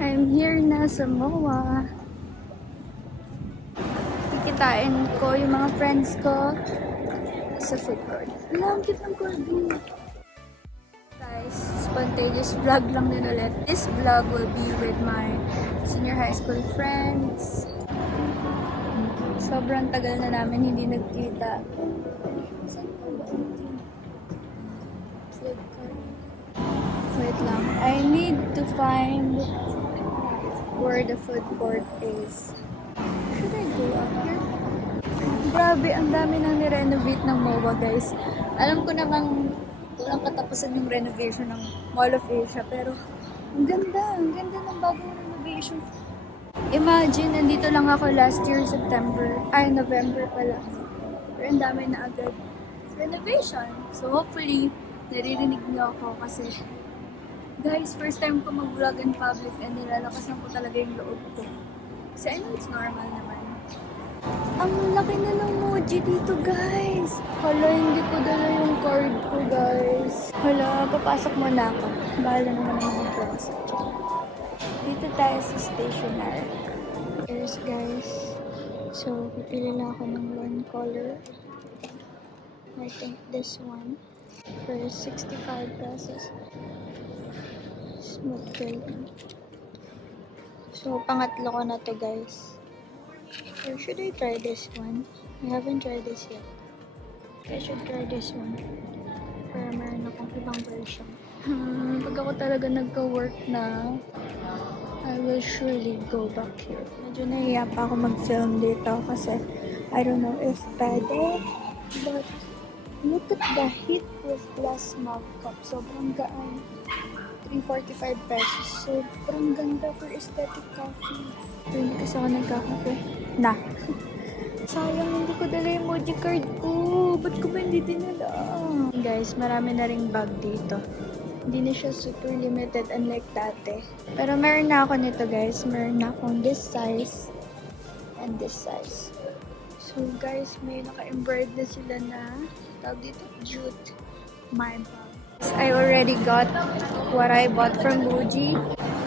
I'm here na sa MOA. Kikitain ko yung mga friends ko sa food court. Alam, cute ng corgi. Guys, spontaneous vlog lang din ulit. This vlog will be with my senior high school friends. Sobrang tagal na namin hindi nagkita. Saan po ba ito? Food court. Wait lang. I need to find where the food court is. Should I go up here? Grabe, ang dami nang ni-renovate ng MOA, guys. Alam ko namang walang katapusan yung renovation ng Mall of Asia, pero ang ganda ng bagong renovation. Imagine, nandito lang ako last year, November pala. Pero ang dami na agad renovation. So hopefully, naririnig niyo ako kasi guys, first time ko mag-vlog in public and nilalakasan ko talaga yung loob ko. Kasi I know it's normal naman. Ang laki na ng emoji dito, guys. Hala, hindi ko dala yung card ko, guys. Hala, papasok muna ako. Bahala naman ang mga closet. Dito tayo sa stationery. Here's, guys. So, pipili lang ako ng one color. I think this one. For 65 pesos. Smooth grading. So, pangatlo ko na to, guys. Or should I try this one? I haven't tried this yet. I should try this one. Para meron akong ibang version. Pag ako talaga nagka-work na, I will surely go back here. Medyo nahiya pa ako mag-film dito kasi I don't know if pwede. But look at the heat with glass mug cup. Sobrang gaan. 345 pesos. Sobrang ganda for aesthetic coffee. Pero hindi kasi ako nagkakape. Na. Sayang, hindi ko dala yung emoji card ko. Ba't ko ba hindi dinala? Guys, marami na ring bag dito. Hindi na siya super limited unlike dati. Pero meron na ako nito, guys. Meron na akong this size and this size. So guys, may naka-embroidered na sila na tawag dito, jute my bag. I already got what I bought from Muji.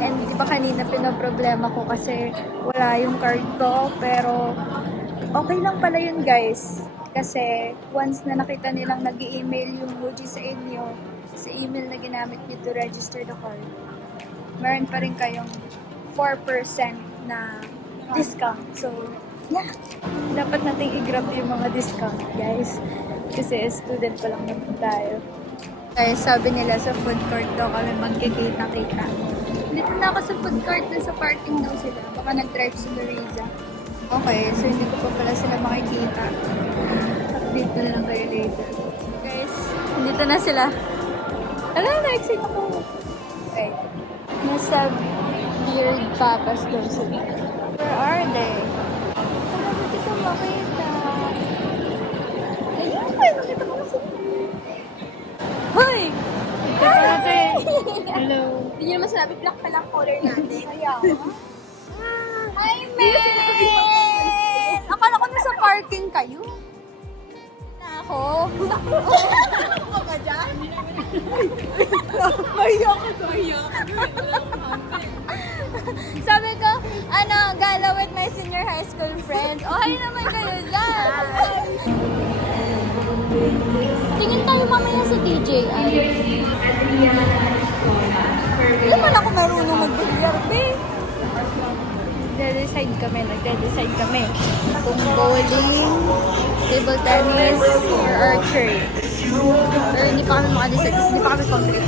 And di ba kanina pinaproblema ko kasi wala yung card ko. Pero okay lang pala yun, guys. Kasi once na nakita nilang nag-i-email yung Muji sa inyo, sa email na ginamit niyo to register the card, meron pa rin kayong 4% na discount. So, yeah. Dapat nating i-grab yung mga discount, guys. Kasi student pa lang naman tayo. Guys, sabi nila sa food court daw kami magkikita-kita. Dito na ako sa food court, sa parking daw sila. Baka nag-drive sa Loriza. Okay, so hindi ko pa pala sila makikita. Update na lang kayo later. Guys, dito na sila. Alam, na-excite ako. Okay. Nasa Beard Papas daw sila. Where are they? Alam, hindi ko makita. Ayun, nakita ko na sila. Hoy! Hi! Hello. Hindi nyo naman sinabi, black pa lang color natin. Ayaw. Hi, men! Akala ko nasa parking kayo. Na ako. Ano ka dyan? Sabi ko, gala with my senior high school friends. Oh, hi naman kayo dyan. Tingin tayo mamaya sa DJI. Hindi naman ako marunong mag-bilyar, be. Nagde-decide kami kung bowling, table tennis, or archery. Pero hindi pa kami makadecide kasi hindi pa kami complete.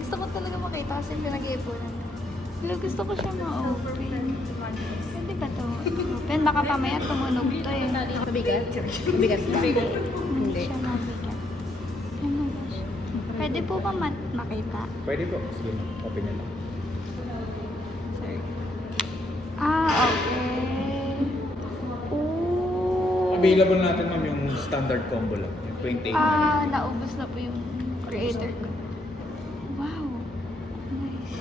Gusto ko talaga makita kasi pinag-iipunan. Pero gusto ko siya ma-open. Pwede ba to? Open, baka pamaya tumunog to eh. Mabigat? Mabigat ba? Hindi siya mabigat. Ano ba siya? Pwede po ba makita? Pwede po. Sige, open nyo lang. Sorry. Okay. Ooh. Available natin, ma'am, yung standard combo lang. Yung 28. Naubos na po yung creator ko. Wow. Nice.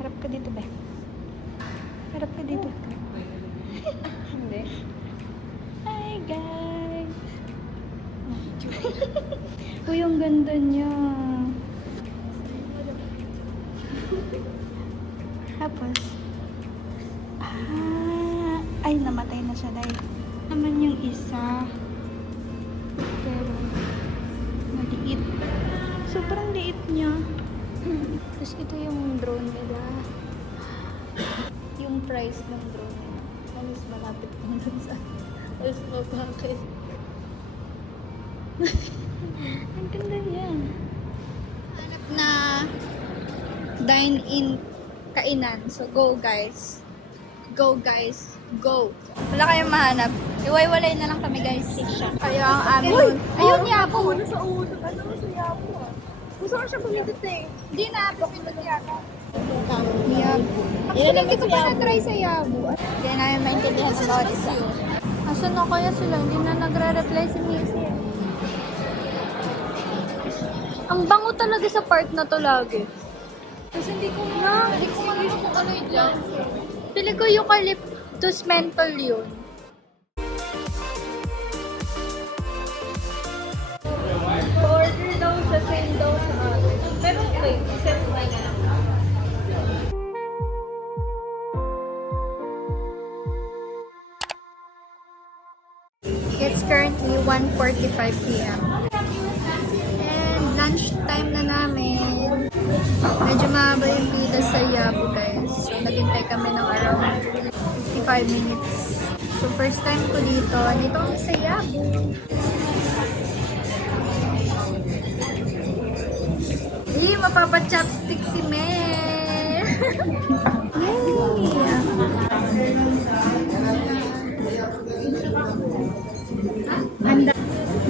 Harap ka dito, be. Harap ka dito. Hindi. Hi, guys. Uy, ang ganda niya. Tapos, ay, namatay na siya dahil. Naman yung isa. Pero, maliit. Sobrang liit niya. Tapos ito yung drone nila. Yung price ng drone nila. Mas malapit lang dun sa mas mabakit. Ang ganda niya. Hanap na dine-in kainan. So, go guys. Go guys. Go. Wala kayong mahanap. Iwaiwalay na lang kami guys. Kaya ang amin. Ayun, Yabo. Sa ulo, ano sa Yabo ah. Gusto ko siya pumindot eh. Hindi na. Pumindot yata. Yabo. Actually, hindi ko pa na-try sa Yabo. Hindi namin maintindihan sa bawat isa. Asan na kaya sila? Hindi na nagre-reply si Missy. Ang bango talaga sa part na to lagi. Kasi hindi ko alam kung ano yun dyan. Pili ko eucalyptus menthol yun. Order daw sa same daw sa atin. Pero wait, set na nga. It's currently 1:45 p.m. And lunch time na namin. Medyo mahaba yung pila sa Yabo guys. So naghintay kami ng around 55 minutes. So first time ko dito. Dito kami sa Yabo. Mapapa-chopstick si Mel! Handa.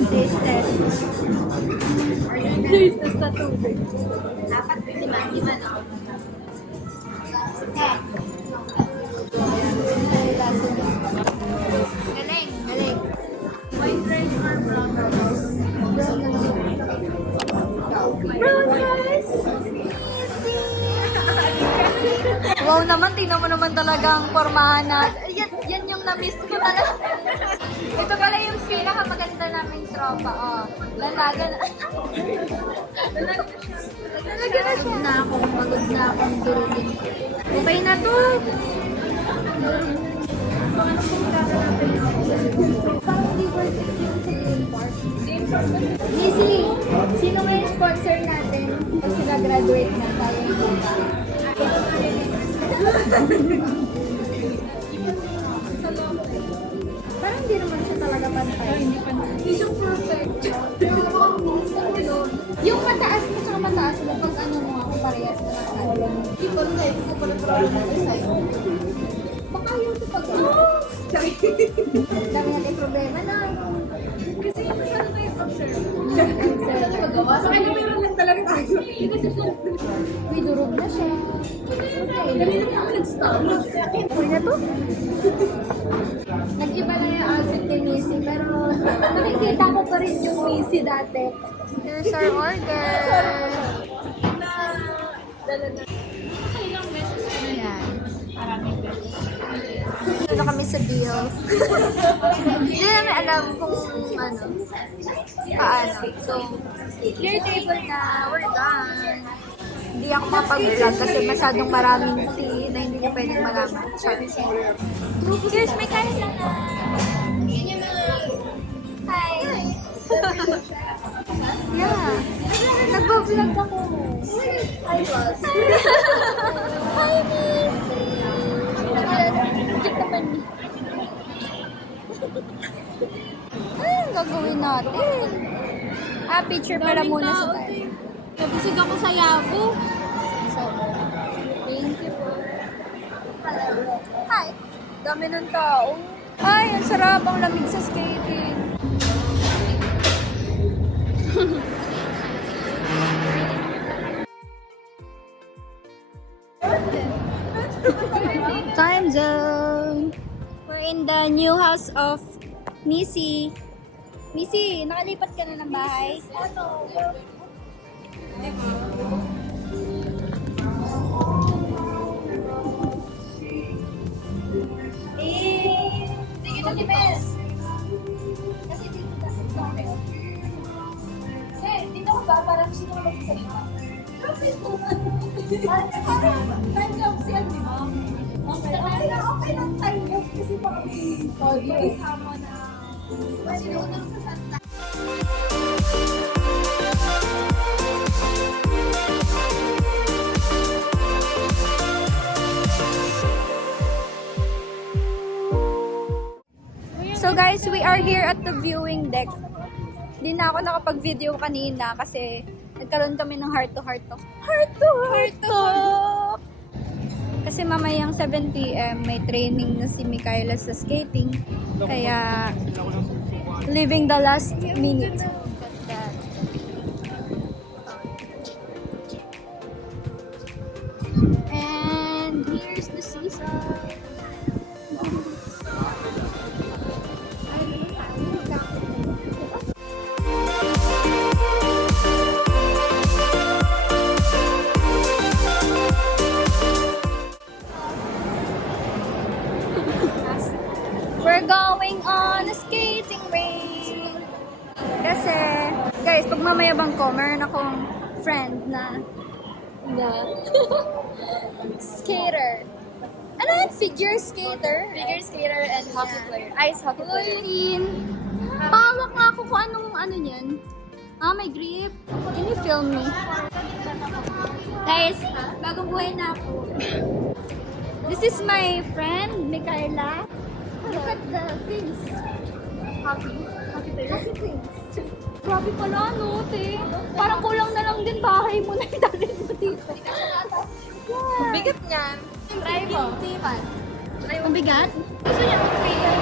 Taste test. Taste test na tubig. Dapat lima na. Galing, galing. White rice or brown rice? Brown rice! Wow naman, tingnan mo naman talaga ang pormahan na. Yan yung na-miss ko talaga. Ito pala yung pinakamaganda naming tropa. Oh, lalaga na. Lalaga na siya. Pagod na akong durugin. Okay na to. Missy, sino nga yung sponsor natin? Pag sila graduate na tayo. Parang hindi naman siya talaga pantay. Hindi pantay. Hindi siya perfect. Yung mataas mo tsaka mataas mo, pag ano mo ako parehas na mataas. Hindi ko na ko pala problem sa sa'yo. Baka yun ito pag dami natin problema na. Kasi ano tayo observe? Ano magawa? Sa kanya meron lang talaga tayo. Kasi Uy, durog na siya. dali na ako nag-stop. Okay na to? Nag-iba na yung outfit ni Missy, pero nakikita ko pa rin yung Missy dati. Here's our order. Dala na. Ilang beses ko na Ayan. maraming beses. Dito kami sa deal. Hindi namin alam kung ano, paano. So, clear table na, we're done. Hindi ako mapag-vlog kasi masyadong maraming tea na hindi nyo pwedeng malaman. Cheers, may kain lang na. Hi. Yeah. Nagbablog ako. Hi, boss. Hi, Missy. Cute naman ni. Ano gagawin natin? Picture para muna sa tayo. Nabusog ako sa Yabo. So, thank you po. Hi. Dami ng tao. Ay, ang sarap. Ang lamig sa skating. Time zone. We're in the new house of Missy. Missy, nakalipat ka na ng bahay? Sige na si Bes. Kasi dito na sa parang gusto ko magsasalita. Grabe po. Parang time lapse yan, di ba? Okay lang time lapse kasi baka may kasama na sinunod sa Santa. So guys, we are here at the viewing deck. Hindi na ako nakapag-video kanina kasi nagkaroon kami ng heart-to-heart talk. Heart-to-heart talk! Kasi mamayang 7 p.m. may training na si Micaela sa skating. Kaya, living the last minute. And here's the seaside. We're going on a skating rink. Kasi, guys, pag mamayabang ko, meron akong friend na skater. Ano yun? Figure skater? Figure skater and hockey player. Ice hockey player. Pawak nga ako kung anong ano niyan. May grip. Can you film me? Guys, bagong buhay na ako. This is my friend, Micaela. Look at the things. Hockey player. Hockey things. Grabe pala, no, te. Parang kulang na lang din bahay mo na yung dalhin mo dito. Yeah. Bigat niyan. Try mo. Ang bigat? Gusto niya mag-fail.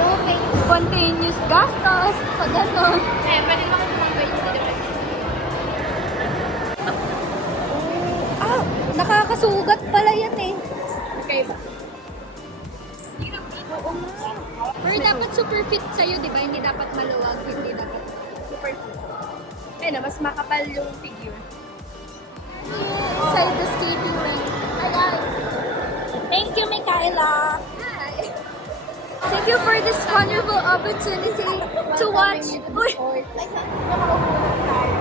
No, spontaneous gastos. Pag gano'n. Pwede naman kung mag-fail. Nakakasugat pala yan eh. Okay ba? Oo nga. Pero dapat super fit sa'yo, di ba? Hindi dapat maluwag, hindi dapat Super fit. Ayun na, mas makapal yung figure. inside the skating rink. Hi guys! Thank you, Micaela! Hi! Thank you for this wonderful opportunity to watch. Uy! Like, saan nakaupo lang tayo?